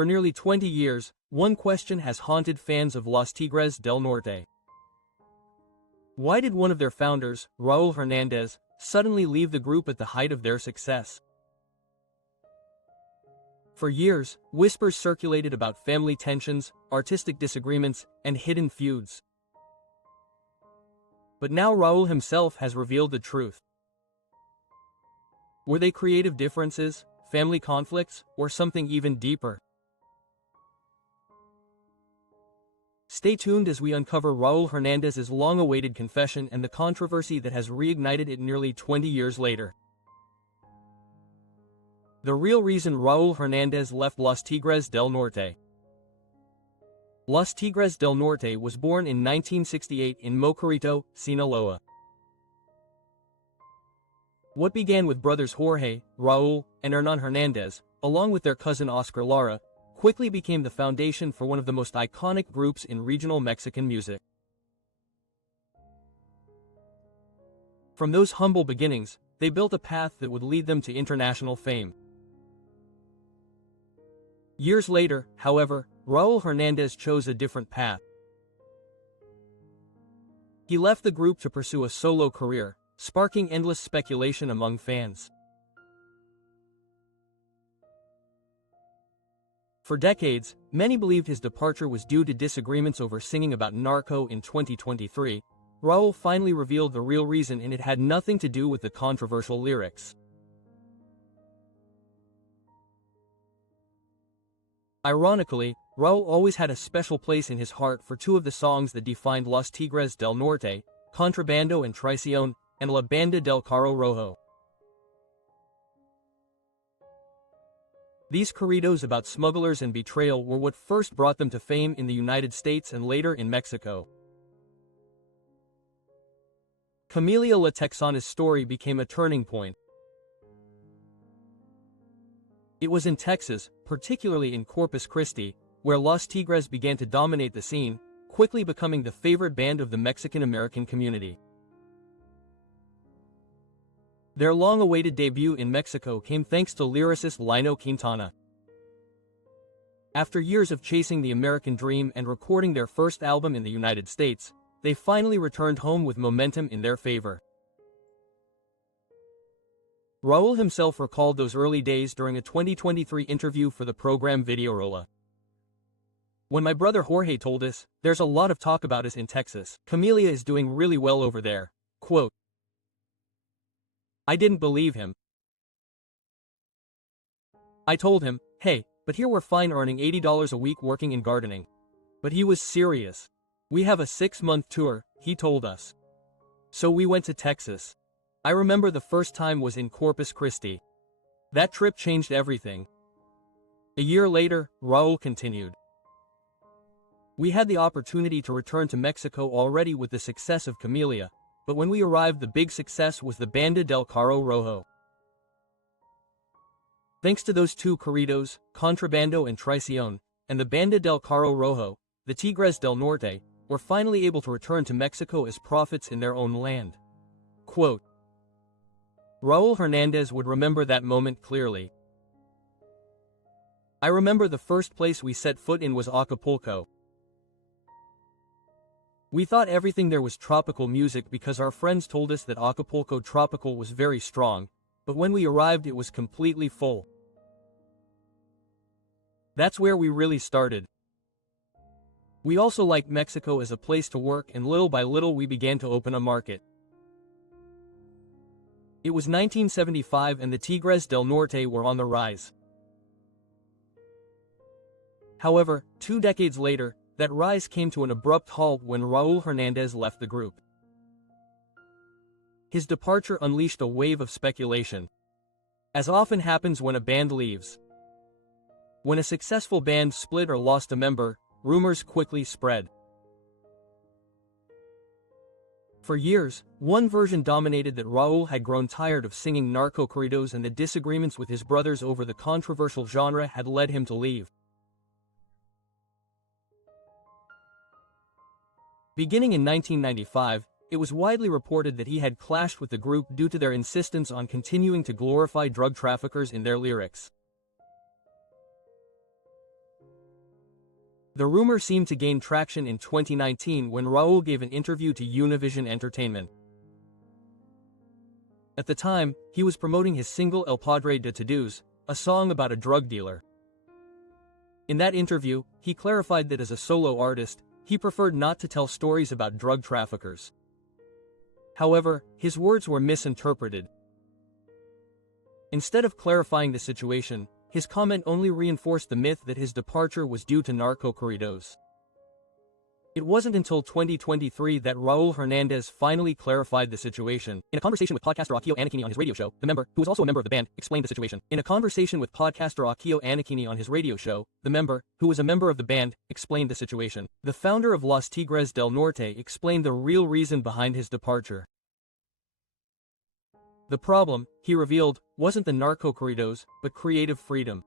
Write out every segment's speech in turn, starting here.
For nearly 20 years, one question has haunted fans of Los Tigres del Norte. Why did one of their founders, Raúl Hernández, suddenly leave the group at the height of their success? For years, whispers circulated about family tensions, artistic disagreements, and hidden feuds. But now Raúl himself has revealed the truth. Were they creative differences, family conflicts, or something even deeper? Stay tuned as we uncover Raúl Hernández's long-awaited confession and the controversy that has reignited it nearly 20 years later. The real reason Raúl Hernández left Los Tigres del Norte. Los Tigres del Norte was born in 1968 in Mocorito, Sinaloa. What began with brothers Jorge, Raúl, and Hernán Hernández, along with their cousin Oscar Lara, quickly became the foundation for one of the most iconic groups in regional Mexican music. From those humble beginnings, they built a path that would lead them to international fame. Years later, however, Raúl Hernández chose a different path. He left the group to pursue a solo career, sparking endless speculation among fans. For decades, many believed his departure was due to disagreements over singing about narco. In 2023, Raúl finally revealed the real reason, and it had nothing to do with the controversial lyrics. Ironically, Raúl always had a special place in his heart for two of the songs that defined Los Tigres del Norte, Contrabando and Traición, and La Banda del Carro Rojo. These corridos about smugglers and betrayal were what first brought them to fame in the United States and later in Mexico. Camelia La Texana's story became a turning point. It was in Texas, particularly in Corpus Christi, where Los Tigres began to dominate the scene, quickly becoming the favorite band of the Mexican-American community. Their long-awaited debut in Mexico came thanks to lyricist Lino Quintana. After years of chasing the American dream and recording their first album in the United States, they finally returned home with momentum in their favor. Raúl himself recalled those early days during a 2023 interview for the program Videorola. When my brother Jorge told us, "There's a lot of talk about us in Texas. Camelia is doing really well over there." Quote, I didn't believe him. I told him, "Hey, but here we're fine earning $80 a week working in gardening." But he was serious. "We have a 6-month tour," he told us. So we went to Texas. I remember the first time was in Corpus Christi. That trip changed everything. A year later, Raúl continued. We had the opportunity to return to Mexico already with the success of Camelia, but when we arrived, the big success was the Banda del Carro Rojo. Thanks to those two corridos, Contrabando and Traición, and the Banda del Carro Rojo, the Tigres del Norte were finally able to return to Mexico as prophets in their own land. Quote, Raúl Hernández would remember that moment clearly. I remember the first place we set foot in was Acapulco. We thought everything there was tropical music because our friends told us that Acapulco Tropical was very strong, but when we arrived it was completely full. That's where we really started. We also liked Mexico as a place to work, and little by little we began to open a market. It was 1975 and the Tigres del Norte were on the rise. However, 2 decades later, that rise came to an abrupt halt when Raúl Hernández left the group. His departure unleashed a wave of speculation. As often happens when a band leaves. When a successful band split or lost a member, rumors quickly spread. For years, one version dominated that Raúl had grown tired of singing narco corridos, and the disagreements with his brothers over the controversial genre had led him to leave. Beginning in 1995, it was widely reported that he had clashed with the group due to their insistence on continuing to glorify drug traffickers in their lyrics. The rumor seemed to gain traction in 2019 when Raúl gave an interview to Univision Entertainment. At the time, he was promoting his single El Padre de Todos, a song about a drug dealer. In that interview, he clarified that as a solo artist, he preferred not to tell stories about drug traffickers. However, his words were misinterpreted. Instead of clarifying the situation, his comment only reinforced the myth that his departure was due to narco-corridos. It wasn't until 2023 that Raúl Hernández finally clarified the situation. In a conversation with podcaster Akio Anakini on his radio show, the member, who was also a member of the band, explained the situation. In a conversation with podcaster Akio Anakini on his radio show, the member, who was a member of the band, explained the situation. The founder of Los Tigres del Norte explained the real reason behind his departure. The problem, he revealed, wasn't the narco-corridos, but creative freedom.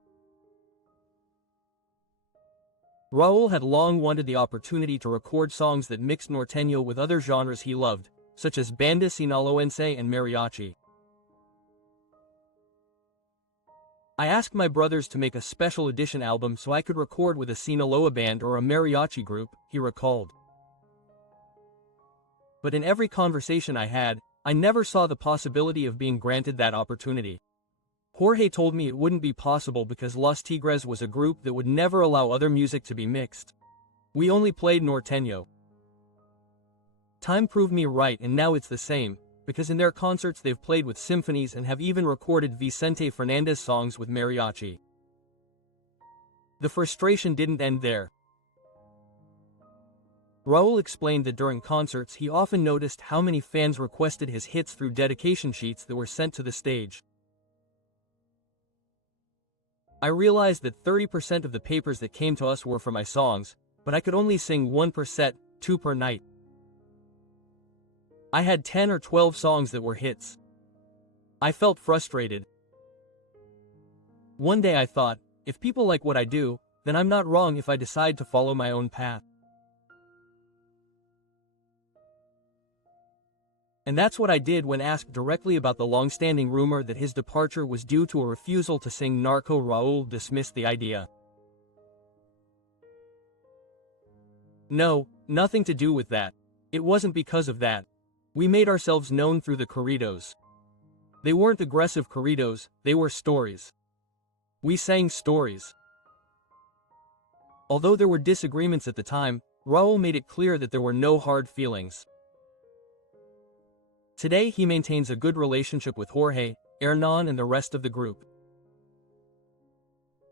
Raúl had long wanted the opportunity to record songs that mixed norteño with other genres he loved, such as banda sinaloense and mariachi. I asked my brothers to make a special edition album so I could record with a Sinaloa band or a mariachi group, he recalled. But in every conversation I had, I never saw the possibility of being granted that opportunity. Jorge told me it wouldn't be possible because Los Tigres was a group that would never allow other music to be mixed. We only played norteño. Time proved me right, and now it's the same, because in their concerts they've played with symphonies and have even recorded Vicente Fernández songs with mariachi. The frustration didn't end there. Raúl explained that during concerts he often noticed how many fans requested his hits through dedication sheets that were sent to the stage. I realized that 30% of the papers that came to us were for my songs, but I could only sing 1 per set, 2 per night. I had 10 or 12 songs that were hits. I felt frustrated. One day I thought, if people like what I do, then I'm not wrong if I decide to follow my own path. And that's what I did when asked directly about the long-standing rumor that his departure was due to a refusal to sing narco. Raúl dismissed the idea. No, nothing to do with that. It wasn't because of that. We made ourselves known through the corridos. They weren't aggressive corridos, they were stories. We sang stories. Although there were disagreements at the time, Raúl made it clear that there were no hard feelings. Today he maintains a good relationship with Jorge, Hernan and the rest of the group.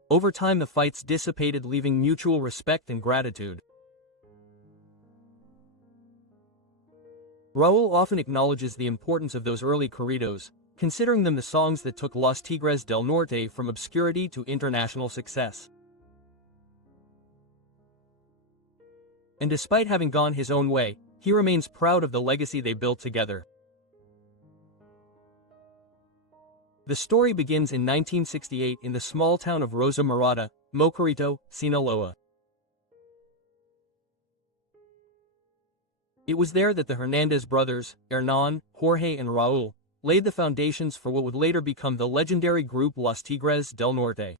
Over time the fights dissipated, leaving mutual respect and gratitude. Raúl often acknowledges the importance of those early corridos, considering them the songs that took Los Tigres del Norte from obscurity to international success. And despite having gone his own way, he remains proud of the legacy they built together. The story begins in 1968 in the small town of Rosa Morada, Mocorito, Sinaloa. It was there that the Hernández brothers, Hernan, Jorge and Raúl, laid the foundations for what would later become the legendary group Los Tigres del Norte.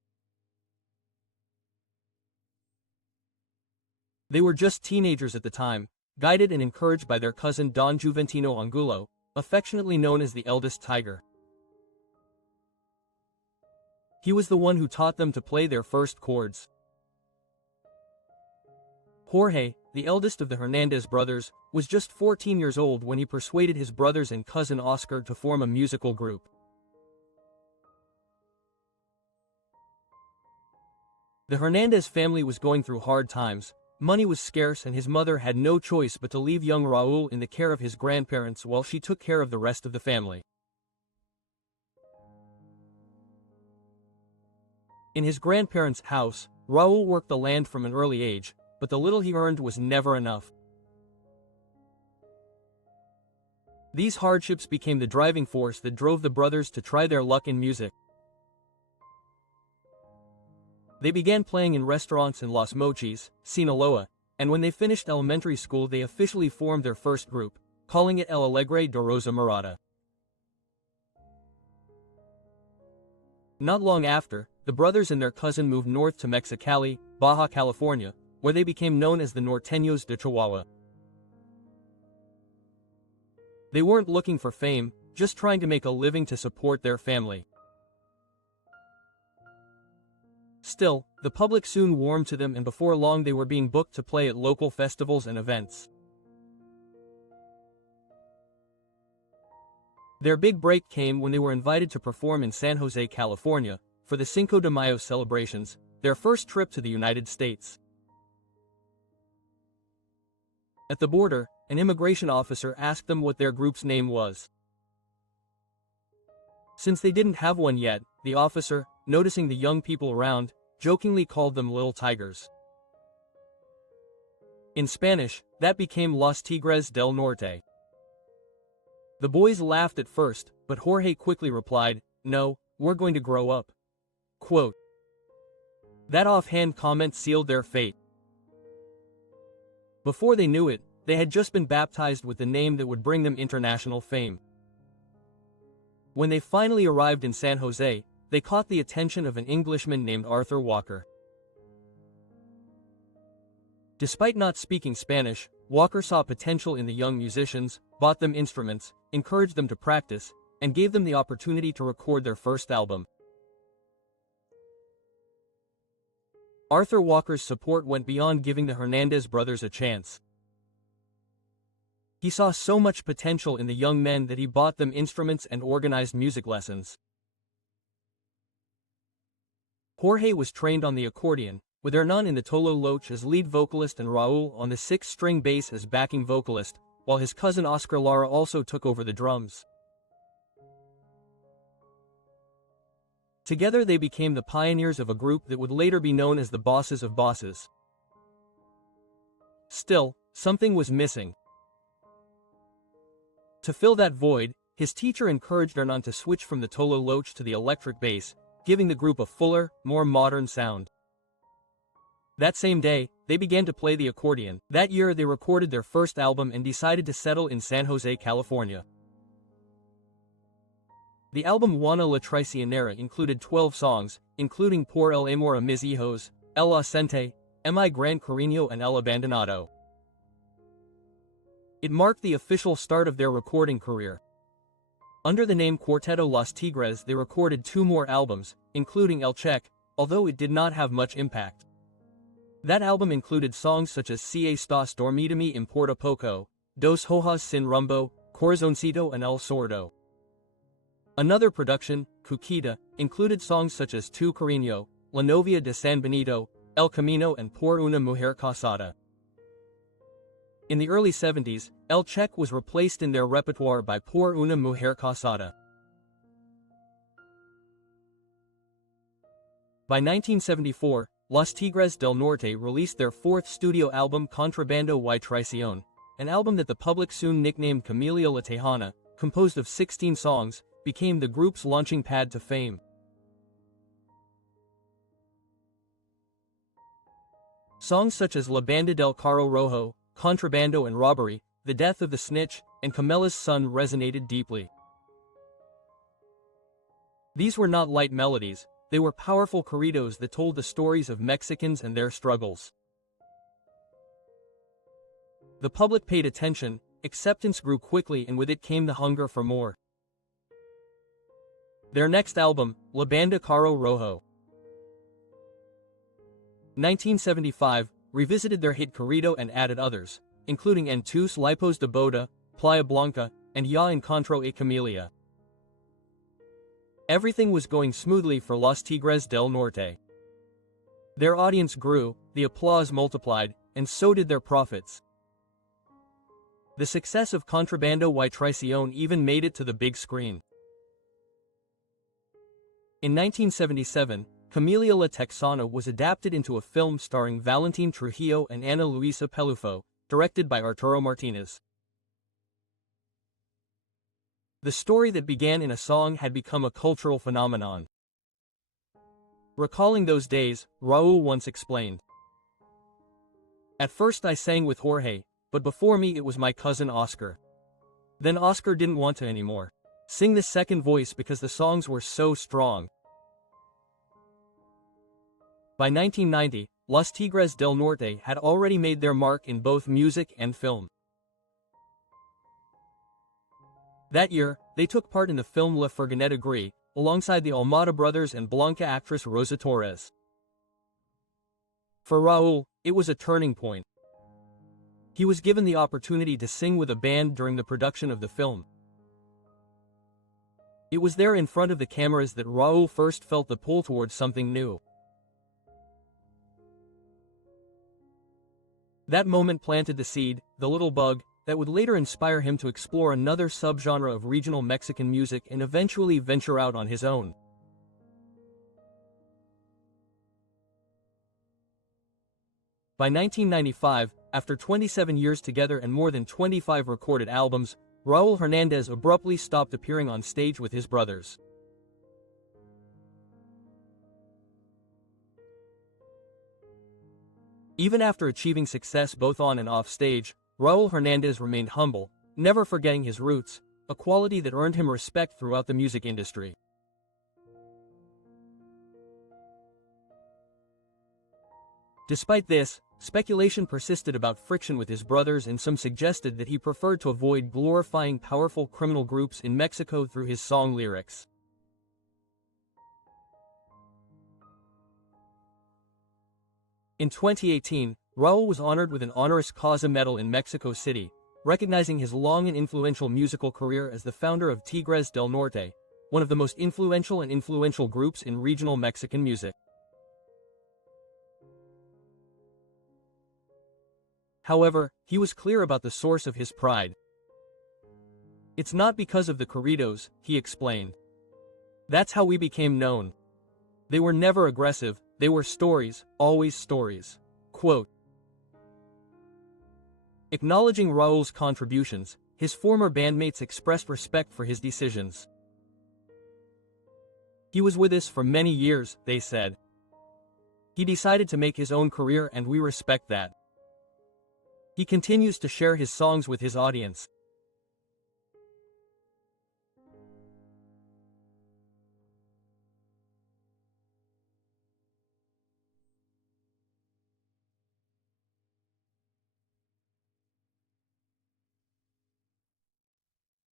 They were just teenagers at the time, guided and encouraged by their cousin Don Juventino Angulo, affectionately known as the eldest Tiger. He was the one who taught them to play their first chords. Jorge, the eldest of the Hernández brothers, was just 14 years old when he persuaded his brothers and cousin Oscar to form a musical group. The Hernández family was going through hard times, money was scarce and his mother had no choice but to leave young Raúl in the care of his grandparents while she took care of the rest of the family. In his grandparents' house, Raúl worked the land from an early age, but the little he earned was never enough. These hardships became the driving force that drove the brothers to try their luck in music. They began playing in restaurants in Los Mochis, Sinaloa, and when they finished elementary school they officially formed their first group, calling it El Alegre de Rosa Morada. Not long after, the brothers and their cousin moved north to Mexicali, Baja California, where they became known as the Norteños de Chihuahua. They weren't looking for fame, just trying to make a living to support their family. Still, the public soon warmed to them, and before long they were being booked to play at local festivals and events. Their big break came when they were invited to perform in San Jose, California, for the Cinco de Mayo celebrations, their first trip to the United States. At the border, an immigration officer asked them what their group's name was. Since they didn't have one yet, the officer, noticing the young people around, jokingly called them Little Tigers. In Spanish, that became Los Tigres del Norte. The boys laughed at first, but Jorge quickly replied, "No, we're going to grow up." Quote. That offhand comment sealed their fate. Before they knew it, they had just been baptized with the name that would bring them international fame. When they finally arrived in San Jose, they caught the attention of an Englishman named Arthur Walker. Despite not speaking Spanish, Walker saw potential in the young musicians, bought them instruments, encouraged them to practice, and gave them the opportunity to record their first album. Arthur Walker's support went beyond giving the Hernandez brothers a chance. He saw so much potential in the young men that he bought them instruments and organized music lessons. Jorge was trained on the accordion, with Hernan in the Tolo Loche as lead vocalist and Raúl on the 6-string bass as backing vocalist, while his cousin Oscar Lara also took over the drums. Together they became the pioneers of a group that would later be known as the Bosses of Bosses. Still, something was missing. To fill that void, his teacher encouraged Hernan to switch from the Tolo Loche to the electric bass, giving the group a fuller, more modern sound. That same day, they began to play the accordion. That year they recorded their first album and decided to settle in San Jose, California. The album Juana la Traicionera included 12 songs, including Por el amor a mis hijos, El ausente, Mi gran cariño and El abandonado. It marked the official start of their recording career. Under the name Cuarteto Los Tigres they recorded 2 more albums, including El Check, although it did not have much impact. That album included songs such as Si estás dormida me importa poco, Dos hojas sin rumbo, Corazoncito and El Sordo. Another production, Cuquita, included songs such as Tu Cariño, La Novia de San Benito, El Camino and Por una mujer casada. In the early 70s, El Check was replaced in their repertoire by Por una mujer casada. By 1974, Los Tigres del Norte released their 4th studio album Contrabando y Traición, an album that the public soon nicknamed Camellia La Tejana, composed of 16 songs, became the group's launching pad to fame. Songs such as La Banda del Carro Rojo, Contrabando and Robbery, The Death of the Snitch, and Camella's Son resonated deeply. These were not light melodies, they were powerful corridos that told the stories of Mexicans and their struggles. The public paid attention, acceptance grew quickly, and with it came the hunger for more. Their next album, La Banda Carro Rojo, 1975, revisited their hit corrido and added others, including En tus lipos de boda, Playa Blanca, and Ya encontró a Camellia. Everything was going smoothly for Los Tigres del Norte. Their audience grew, the applause multiplied, and so did their profits. The success of Contrabando y Traición even made it to the big screen. In 1977, Camellia La Texana was adapted into a film starring Valentin Trujillo and Ana Luisa Pelufo, directed by Arturo Martinez. The story that began in a song had become a cultural phenomenon. Recalling those days, Raúl once explained, "At first I sang with Jorge, but before me it was my cousin Oscar. Then Oscar didn't want to anymore sing the second voice because the songs were so strong." By 1990, Los Tigres del Norte had already made their mark in both music and film. That year, they took part in the film La Furgoneta Gris, alongside the Almada brothers and Blanca actress Rosa Torres. For Raúl, it was a turning point. He was given the opportunity to sing with a band during the production of the film. It was there in front of the cameras that Raúl first felt the pull towards something new. That moment planted the seed, the little bug, that would later inspire him to explore another subgenre of regional Mexican music and eventually venture out on his own. By 1995, after 27 years together and more than 25 recorded albums, Raúl Hernández abruptly stopped appearing on stage with his brothers. Even after achieving success both on and off stage, Raúl Hernández remained humble, never forgetting his roots, a quality that earned him respect throughout the music industry. Despite this, speculation persisted about friction with his brothers, and some suggested that he preferred to avoid glorifying powerful criminal groups in Mexico through his song lyrics. In 2018, Raúl was honored with an honoris causa medal in Mexico City, recognizing his long and influential musical career as the founder of Tigres del Norte, one of the most influential groups in regional Mexican music. However, he was clear about the source of his pride. "It's not because of the corridos," he explained. "That's how we became known. They were never aggressive, they were stories, always stories." Quote. Acknowledging Raúl's contributions, his former bandmates expressed respect for his decisions. "He was with us for many years," they said. "He decided to make his own career and we respect that. He continues to share his songs with his audience."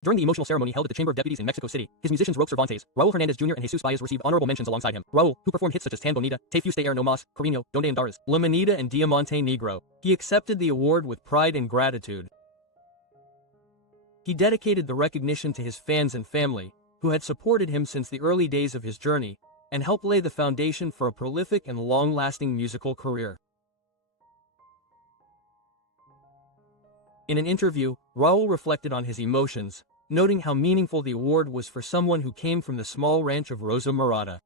During the emotional ceremony held at the Chamber of Deputies in Mexico City, his musicians Roque Cervantes, Raúl Hernández Jr. and Jesus Baez received honorable mentions alongside him. Raúl, who performed hits such as Tan Bonita, Te Fuiste Ayer No Mas, Cariño, Donde Andares, La Manita and Diamante Negro. He accepted the award with pride and gratitude. He dedicated the recognition to his fans and family, who had supported him since the early days of his journey, and helped lay the foundation for a prolific and long-lasting musical career. In an interview, Raúl reflected on his emotions, noting how meaningful the award was for someone who came from the small ranch of Rosa Morada.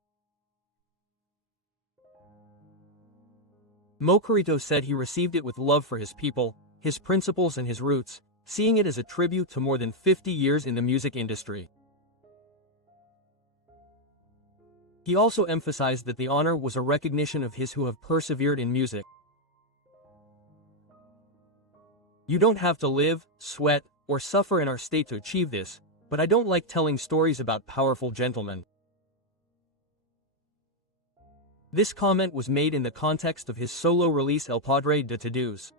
Mocarito said he received it with love for his people, his principles and his roots, seeing it as a tribute to more than 50 years in the music industry. He also emphasized that the honor was a recognition of his who have persevered in music. "You don't have to live, sweat, or suffer in our state to achieve this, but I don't like telling stories about powerful gentlemen." This comment was made in the context of his solo release El Padre de Todos,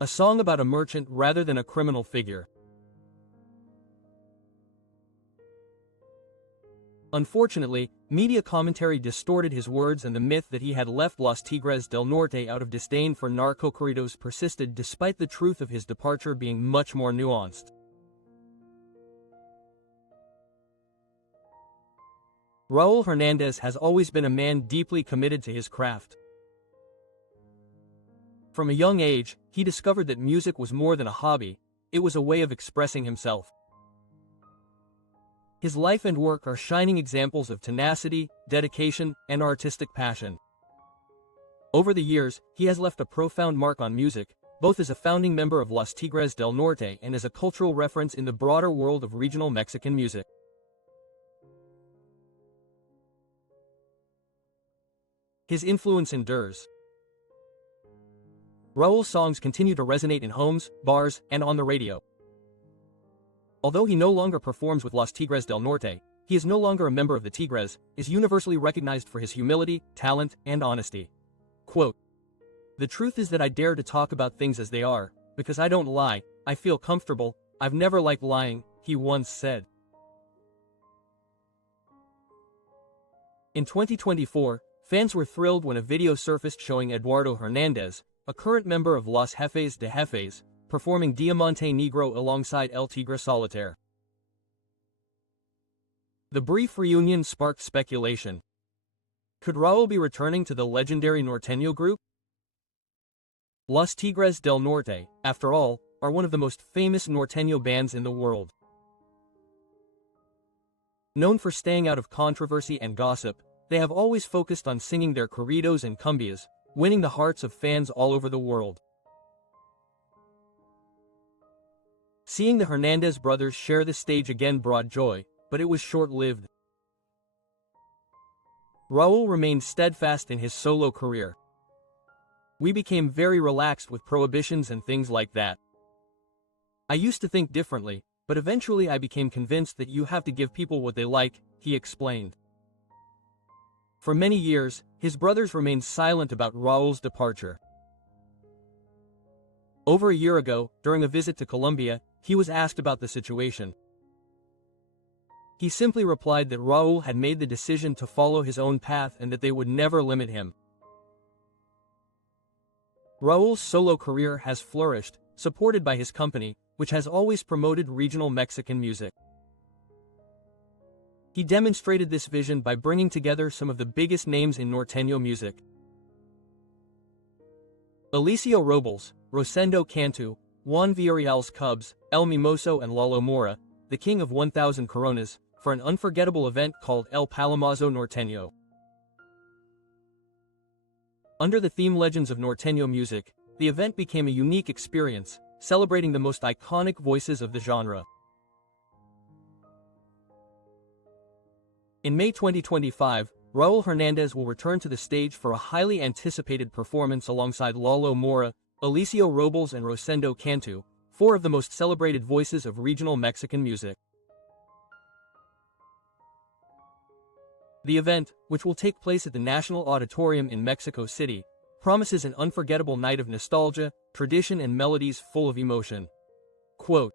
a song about a merchant rather than a criminal figure. Unfortunately, media commentary distorted his words, and the myth that he had left Los Tigres del Norte out of disdain for narco-corridos persisted, despite the truth of his departure being much more nuanced. Raúl Hernández has always been a man deeply committed to his craft. From a young age, he discovered that music was more than a hobby, it was a way of expressing himself. His life and work are shining examples of tenacity, dedication, and artistic passion. Over the years, he has left a profound mark on music, both as a founding member of Los Tigres del Norte and as a cultural reference in the broader world of regional Mexican music. His influence endures. Raúl's songs continue to resonate in homes, bars, and on the radio. Although he no longer performs with Los Tigres del Norte, he is no longer a member of the Tigres, is universally recognized for his humility, talent, and honesty. Quote, "The truth is that I dare to talk about things as they are, because I don't lie, I feel comfortable, I've never liked lying," he once said. In 2024, fans were thrilled when a video surfaced showing Eduardo Hernandez, a current member of Los Jefes de Jefes, performing Diamante Negro alongside El Tigre Solitaire. The brief reunion sparked speculation. Could Raúl be returning to the legendary Norteño group? Los Tigres del Norte, after all, are one of the most famous Norteño bands in the world. Known for staying out of controversy and gossip, they have always focused on singing their corridos and cumbias, winning the hearts of fans all over the world. Seeing the Hernandez brothers share the stage again brought joy, but it was short-lived. Raúl remained steadfast in his solo career. "We became very relaxed with prohibitions and things like that. I used to think differently, but eventually I became convinced that you have to give people what they like," he explained. For many years, his brothers remained silent about Raúl's departure. Over a year ago, during a visit to Colombia, he was asked about the situation. He simply replied that Raúl had made the decision to follow his own path and that they would never limit him. Raúl's solo career has flourished, supported by his company, which has always promoted regional Mexican music. He demonstrated this vision by bringing together some of the biggest names in Norteño music. Eliseo Robles, Rosendo Cantu, Juan Villarreal's Cubs, El Mimoso and Lalo Mora, the king of 1,000 Coronas, for an unforgettable event called El Palomazo Norteño. Under the theme Legends of Norteño Music, the event became a unique experience, celebrating the most iconic voices of the genre. In May 2025, Raúl Hernández will return to the stage for a highly anticipated performance alongside Lalo Mora, Eliseo Robles and Rosendo Cantu, four of the most celebrated voices of regional Mexican music. The event, which will take place at the National Auditorium in Mexico City, promises an unforgettable night of nostalgia, tradition and melodies full of emotion. Quote,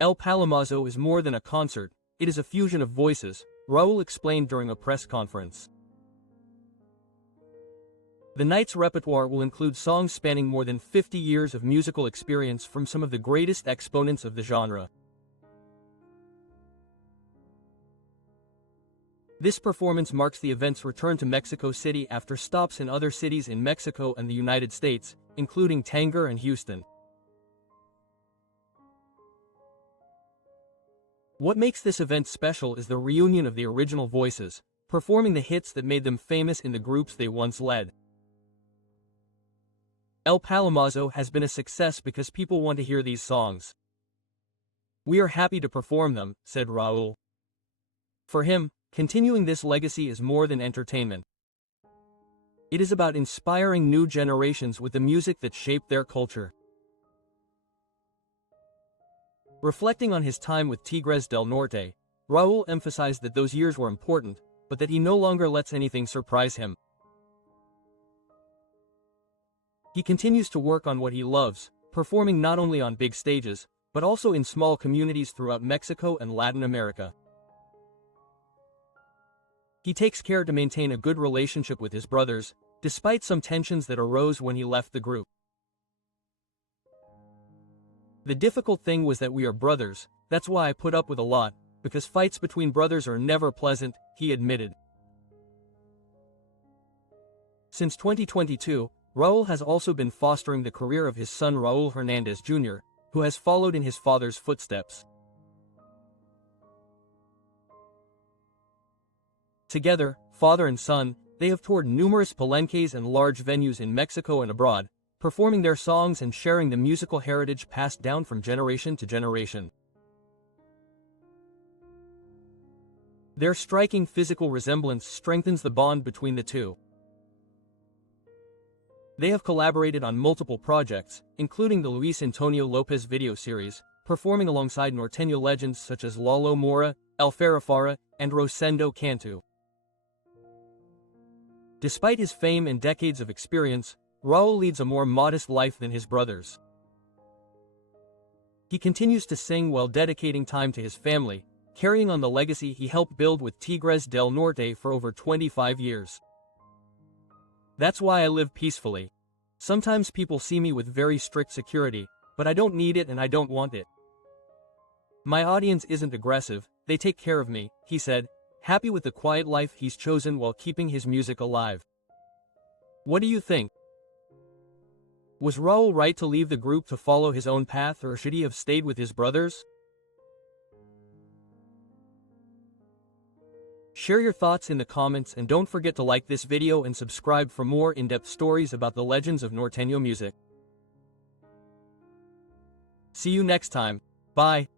"El Palomazo is more than a concert, it is a fusion of voices," Raúl explained during a press conference. The night's repertoire will include songs spanning more than 50 years of musical experience from some of the greatest exponents of the genre. This performance marks the event's return to Mexico City after stops in other cities in Mexico and the United States, including Tanger and Houston. What makes this event special is the reunion of the original voices, performing the hits that made them famous in the groups they once led. El Palomazo has been a success because people want to hear these songs. "We are happy to perform them," said Raúl. For him, continuing this legacy is more than entertainment. It is about inspiring new generations with the music that shaped their culture. Reflecting on his time with Tigres del Norte, Raúl emphasized that those years were important, but that he no longer lets anything surprise him. He continues to work on what he loves, performing not only on big stages, but also in small communities throughout Mexico and Latin America. He takes care to maintain a good relationship with his brothers, despite some tensions that arose when he left the group. "The difficult thing was that we are brothers, that's why I put up with a lot, because fights between brothers are never pleasant," he admitted. Since 2022, Raúl has also been fostering the career of his son Raúl Hernández Jr., who has followed in his father's footsteps. Together, father and son, they have toured numerous palenques and large venues in Mexico and abroad, performing their songs and sharing the musical heritage passed down from generation to generation. Their striking physical resemblance strengthens the bond between the two. They have collaborated on multiple projects, including the Luis Antonio Lopez video series, performing alongside norteño legends such as Lalo Mora, El Farafara, and Rosendo Cantu. Despite his fame and decades of experience, Raúl leads a more modest life than his brothers. He continues to sing while dedicating time to his family, carrying on the legacy he helped build with Tigres del Norte for over 25 years. That's why I live peacefully. Sometimes people see me with very strict security, but I don't need it and I don't want it. My audience isn't aggressive, they take care of me, he said, happy with the quiet life he's chosen while keeping his music alive. What do you think? Was Raúl right to leave the group to follow his own path, or should he have stayed with his brothers? Share your thoughts in the comments and don't forget to like this video and subscribe for more in-depth stories about the legends of norteño music. See you next time. Bye.